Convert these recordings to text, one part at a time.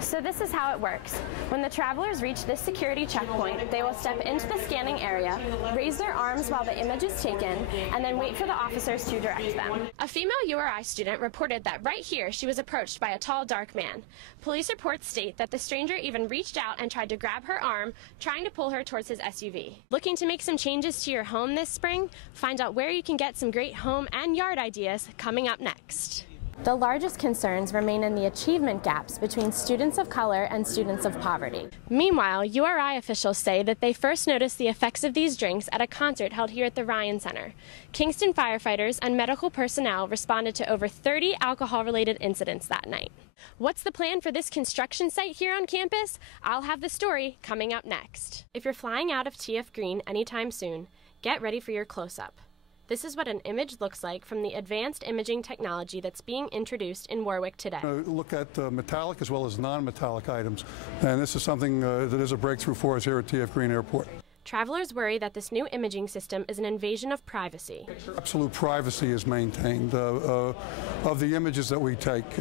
So this is how it works. When the travelers reach this security checkpoint, they will step into the scanning area, raise their arms while the image is taken, and then wait for the officers to direct them. A female URI student reported that right here she was approached by a tall, dark man. Police reports state that the stranger even reached out and tried to grab her arm, trying to pull her towards his SUV. Looking to make some changes to your home this spring? Find out where you can get some great home and yard ideas coming up next. The largest concerns remain in the achievement gaps between students of color and students of poverty. Meanwhile, URI officials say that they first noticed the effects of these drinks at a concert held here at the Ryan Center. Kingston firefighters and medical personnel responded to over 30 alcohol-related incidents that night. What's the plan for this construction site here on campus? I'll have the story coming up next. If you're flying out of TF Green anytime soon, get ready for your close-up. This is what an image looks like from the advanced imaging technology that's being introduced in Warwick today. Look at metallic as well as non-metallic items, and this is something that is a breakthrough for us here at TF Green Airport. Travelers worry that this new imaging system is an invasion of privacy. Absolute privacy is maintained of the images that we take.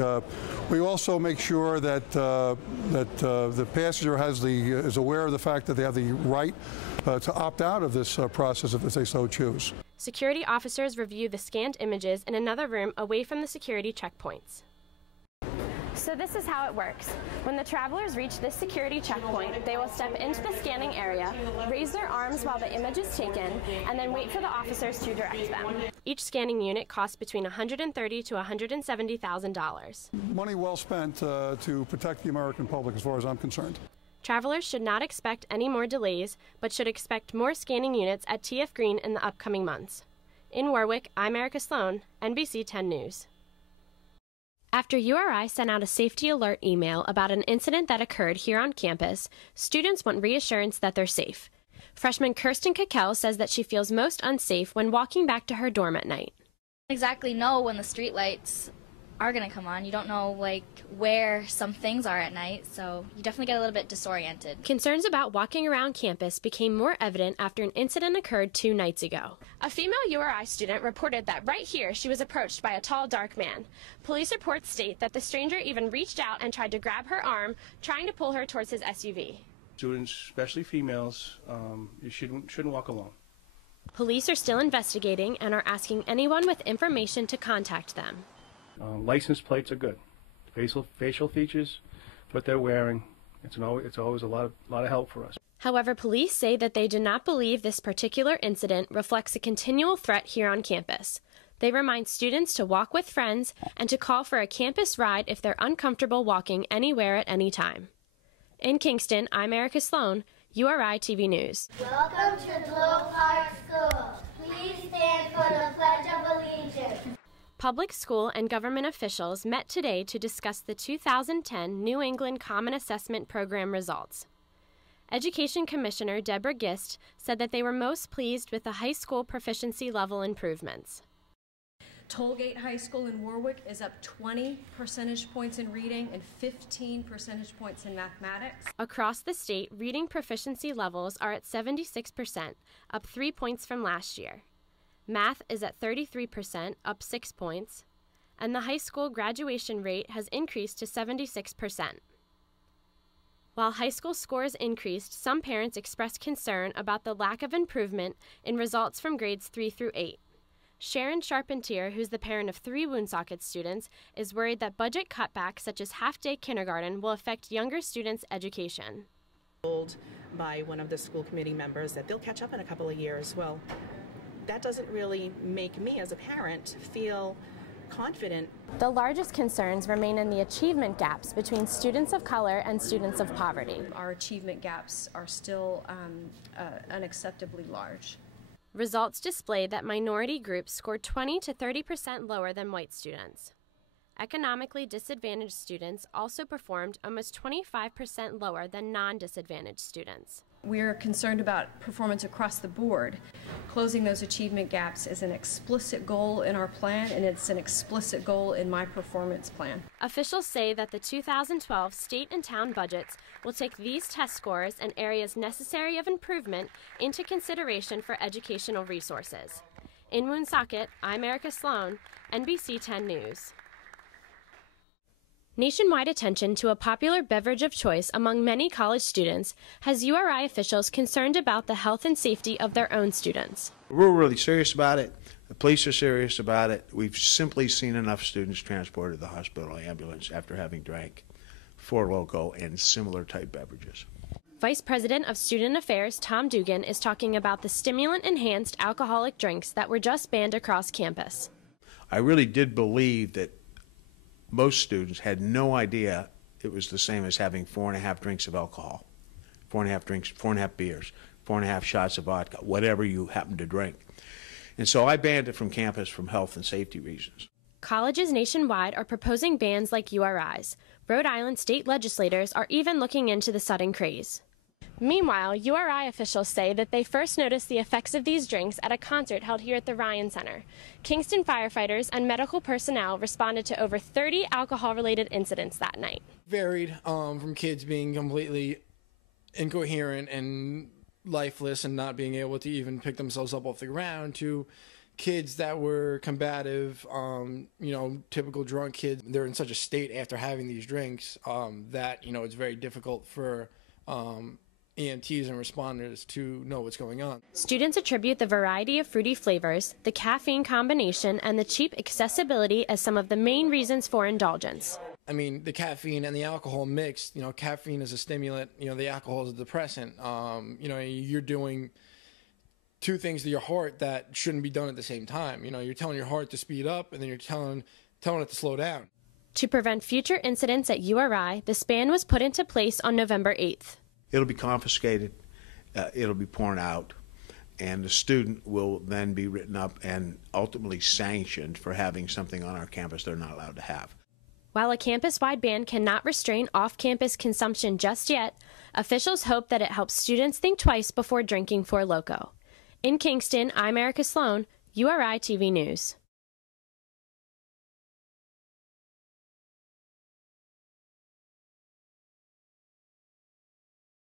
We also make sure that the passenger is aware of the fact that they have the right to opt out of this process if they so choose. Security officers review the scanned images in another room away from the security checkpoints. So this is how it works. When the travelers reach this security checkpoint, they will step into the scanning area, raise their arms while the image is taken, and then wait for the officers to direct them. Each scanning unit costs between $130,000 to $170,000. Money well spent to protect the American public as far as I'm concerned. Travelers should not expect any more delays, but should expect more scanning units at TF Green in the upcoming months. In Warwick, I'm Erika Sloan, NBC 10 News. After URI sent out a safety alert email about an incident that occurred here on campus, students want reassurance that they're safe. Freshman Kirsten Kakel says that she feels most unsafe when walking back to her dorm at night. Exactly know when the street lights are going to come on. You don't know where some things are at night, so you definitely get a little bit disoriented. Concerns about walking around campus became more evident after an incident occurred 2 nights ago. A female URI student reported that right here she was approached by a tall, dark man. Police reports state that the stranger even reached out and tried to grab her arm, trying to pull her towards his SUV. Students, especially females, you shouldn't walk alone. Police are still investigating and are asking anyone with information to contact them. License plates are good. Facial features, what they're wearing, it's always a lot of help for us. However, police say that they do not believe this particular incident reflects a continual threat here on campus. They remind students to walk with friends and to call for a campus ride if they're uncomfortable walking anywhere at any time. In Kingston, I'm Erika Sloan, URI TV News. Welcome to Globe Park School. Please stand for the Pledge of Allegiance. Public school and government officials met today to discuss the 2010 New England Common Assessment Program results. Education Commissioner Deborah Gist said that they were most pleased with the high school proficiency level improvements. Tollgate High School in Warwick is up 20 percentage points in reading and 15 percentage points in mathematics. Across the state, reading proficiency levels are at 76%, up 3 points from last year. Math is at 33%, up 6 points, and the high school graduation rate has increased to 76%. While high school scores increased, some parents expressed concern about the lack of improvement in results from grades 3 through 8. Sharon Charpentier, who's the parent of 3 Woonsocket students, is worried that budget cutbacks such as half-day kindergarten will affect younger students' education. Told by one of the school committee members that they'll catch up in a couple of years. Well, that doesn't really make me as a parent feel confident. The largest concerns remain in the achievement gaps between students of color and students of poverty. Our achievement gaps are still unacceptably large. Results displayed that minority groups scored 20 to 30% lower than white students. Economically disadvantaged students also performed almost 25% lower than non-disadvantaged students. We're concerned about performance across the board. Closing those achievement gaps is an explicit goal in our plan, and it's an explicit goal in my performance plan. Officials say that the 2012 state and town budgets will take these test scores and areas necessary of improvement into consideration for educational resources. In Woonsocket, I'm Erika Sloan, NBC 10 News. Nationwide attention to a popular beverage of choice among many college students has URI officials concerned about the health and safety of their own students. We're really serious about it. The police are serious about it. We've simply seen enough students transported to the hospital ambulance after having drank Four Loko and similar type beverages. Vice President of Student Affairs Tom Dugan is talking about the stimulant-enhanced alcoholic drinks that were just banned across campus. I really did believe that most students had no idea it was the same as having 4.5 drinks of alcohol, 4.5 drinks, 4.5 beers, 4.5 shots of vodka, whatever you happen to drink. And so I banned it from campus from health and safety reasons. Colleges nationwide are proposing bans like URI's. Rhode Island state legislators are even looking into the sudden craze. Meanwhile, URI officials say that they first noticed the effects of these drinks at a concert held here at the Ryan Center. Kingston firefighters and medical personnel responded to over 30 alcohol-related incidents that night. Varied from kids being completely incoherent and lifeless and not being able to even pick themselves up off the ground to kids that were combative, typical drunk kids. They're in such a state after having these drinks that, it's very difficult for EMTs and responders to know what's going on. Students attribute the variety of fruity flavors, the caffeine combination, and the cheap accessibility as some of the main reasons for indulgence. I mean, the caffeine and the alcohol mixed, caffeine is a stimulant, the alcohol is a depressant. You're doing two things to your heart that shouldn't be done at the same time. You're telling your heart to speed up, and then you're telling it to slow down. To prevent future incidents at URI, this ban was put into place on November 8th. It'll be confiscated, it'll be poured out, and the student will then be written up and ultimately sanctioned for having something on our campus they're not allowed to have. While a campus-wide ban cannot restrain off-campus consumption just yet, officials hope that it helps students think twice before drinking Four Loko. In Kingston, I'm Erika Sloan, URI TV News.